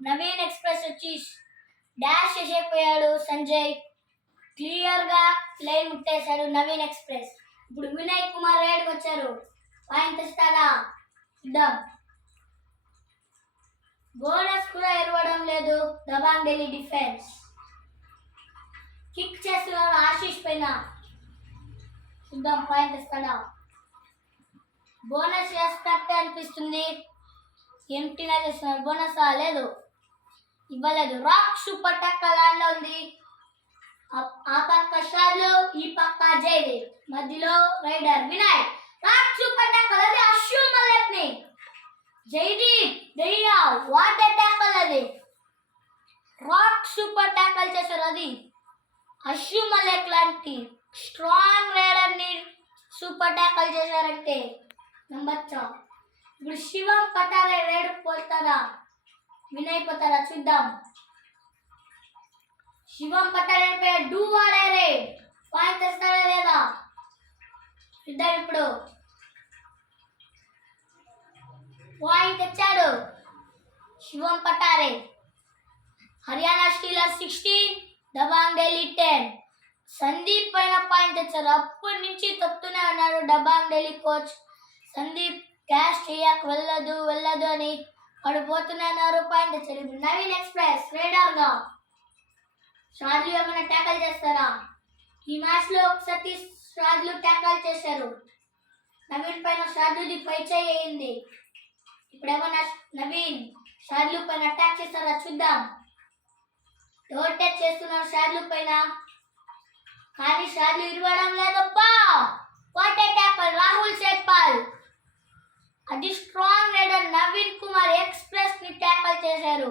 Naveen express వచ్చి dash చేసేపోయాడు. Sanjay clear గా line ముట్టేశాడు Naveen express. ఇప్పుడు వినయ్ కుమార్ రైడ్కి వచ్చారు. పాయింట్ ఇస్తారా? ఇద్దాం. బోనస్ కూడా ఇవ్వడం లేదు దబాంగ్ ఢిల్లీ డిఫెన్స్. కిక్ చేస్తున్నారు ఆశీష్ పైన. చూద్దాం పాయింట్ ఇస్తాడా. బోనస్ చేస్తున్నట్టే అనిపిస్తుంది. ఎంటీనా చేస్తున్నారు. బోనస్ లేదు, ఇవ్వలేదు. రాక్ సూపర్ టక్కర్ లాండ్లో ఉంది. ఆ పక్క షార్లు, ఈ పక్క జయదేవ్, మధ్యలో రైడర్ వినయ్. రాక్ సూపర్ టక్కర్ అది అశ్వు మల్లెప్ని. జయదీప్ దయ్యా వాట్ టక్కర్ అది. రాక్ సూపర్ టక్కర్ చేశారు. అది అశ్వు మల్లెక్ లాంటి స్ట్రాంగ్ రైడర్ ని సూపర్ టక్కర్ చేశారంటే నమ్మచ్చా. ఇప్పుడు శివం పటారే రైడ్ పోతారా వినయ్ పోతారా చూద్దాం. శివం పటారే పై డూ వాడే పాయింట్ తెస్తాడా లేదా చూద్దాం. ఇప్పుడు పాయింట్ తెచ్చాడు శివం పటారే. హర్యానా స్టీలర్స్ 16, దబాంగ్ ఢిల్లీ 10. సందీప్ పైన పాయింట్ తెచ్చారు. అప్పటి నుంచి తప్పుతూనే ఉన్నాడు దబాంగ్ ఢిల్లీ కోచ్. సందీప్ క్యాష్ చేయక వెళ్ళదు అని పడిపోతున్నారు. పాయింట్ తెచ్చారు. నవీన్ ఎక్స్ప్రెస్ రైడర్ గా షార్లు ఏమైనా ట్యాకల్ చేస్తారా? ఈ మ్యాచ్ లో సతీష్ షార్లు ట్యాకల్ చేశారు. నవీన్ పైన షార్లుది పై చేయి అయింది. ఇప్పుడు ఏమైనా నవీన్ షార్లు పైన అటాక్ చేస్తారా చూద్దాం. డోర్ టచ్ చేస్తున్నారు షార్లు పైన, కానీ షార్లు ఇరవడం లేదు. What a tackle Rahul Chethpal. అది strong raider Naveen Kumar express ని ట్యాకల్ చేశారు.